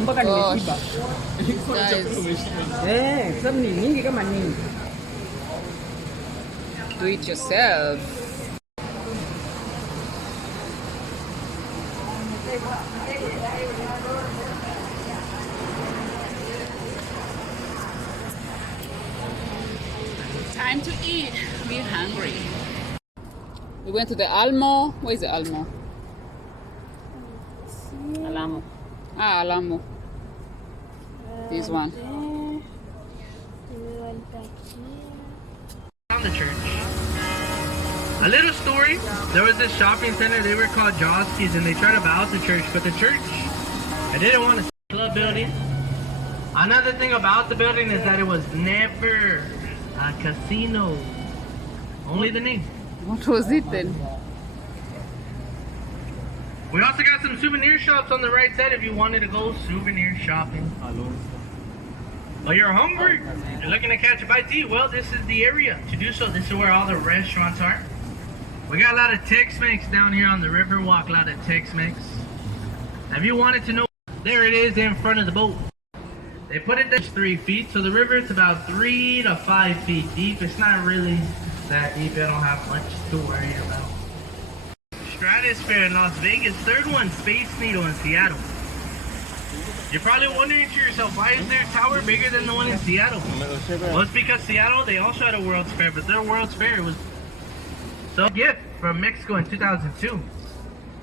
mpaka nimeshiba. Sababu ni nyingi kama nini. Do it yourself. Time to eat. We're hungry. We went to the Alamo. Where is the Alamo? Alamo. Ah, Alamo. This one. On the church. A little story. There was this shopping center. They were called Joskeys, and they tried to buy out the church, but the church, I didn't want to club building. Another thing about the building is that it was never a casino. Only the name. What was it then? We also got some souvenir shops on the right side if you wanted to go souvenir shopping. Well, you're hungry. You're looking to catch a bite to eat. Well, this is the area to do so. This is where all the restaurants are. We got a lot of Tex-Mex down here on the river walk. A lot of Tex-Mex. If you wanted to know, there it is in front of the boat. They put it there 3 feet, so the river is about 3 to 5 feet deep. It's not really that deep. I don't have much to worry about. Stratosphere in Las Vegas. Third one, Space Needle in Seattle. You're probably wondering to yourself, why is their tower bigger than the one in Seattle? Well, it's because Seattle, they also had a World's Fair, but their World's Fair was so gift from Mexico in 2002.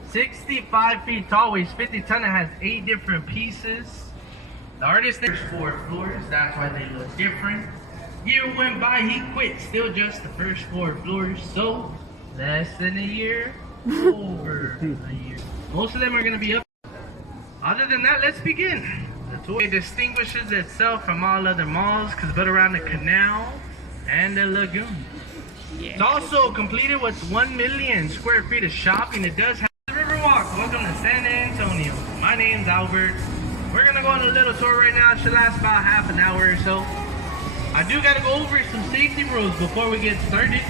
65 feet tall, weighs 50 tons. It has 8 different pieces. The artist, there's 4 floors. That's why they look different. Year went by, he quit. Still just the first 4 floors. So, less than a year, over a year. Most of them are going to be up. Other than that, let's begin. The tour distinguishes itself from all other malls because built around the canal and the lagoon. Yeah. It's also completed with 1 million square feet of shopping. It does have the Riverwalk. Welcome to San Antonio. My name's Albert. We're gonna go on a little tour right now. It should last about half an hour or so. I do gotta go over some safety rules before we get started.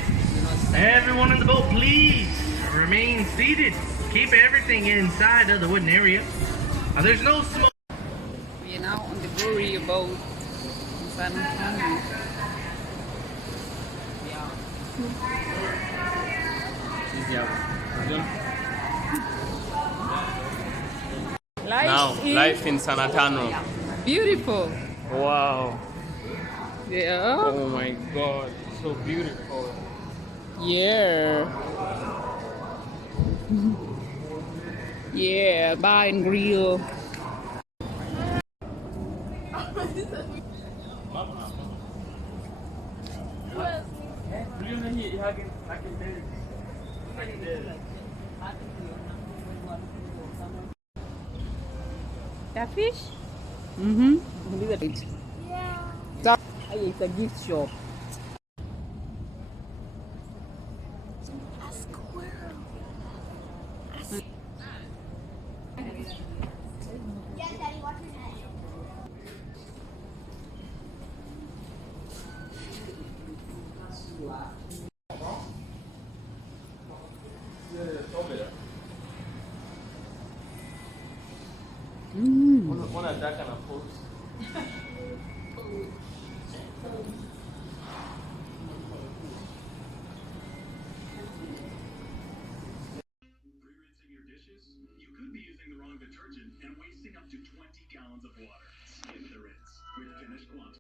Everyone on the boat, please remain seated. Keep everything inside of the wooden area. There's no smoke. We are now on the brewery boat in San Antonio. Life in San Antonio. Beautiful. Wow. Yeah. Oh my God. So beautiful. Yeah. Yeah, bar and grill. That fish? Mm-hmm. Yeah. It's a gift shop. A squirrel. Yes, Daddy, watch your head. One of that kind of post. Pre-rinsing your dishes? You could be using the wrong detergent and wasting up to 20 gallons of water. Skip the rinse.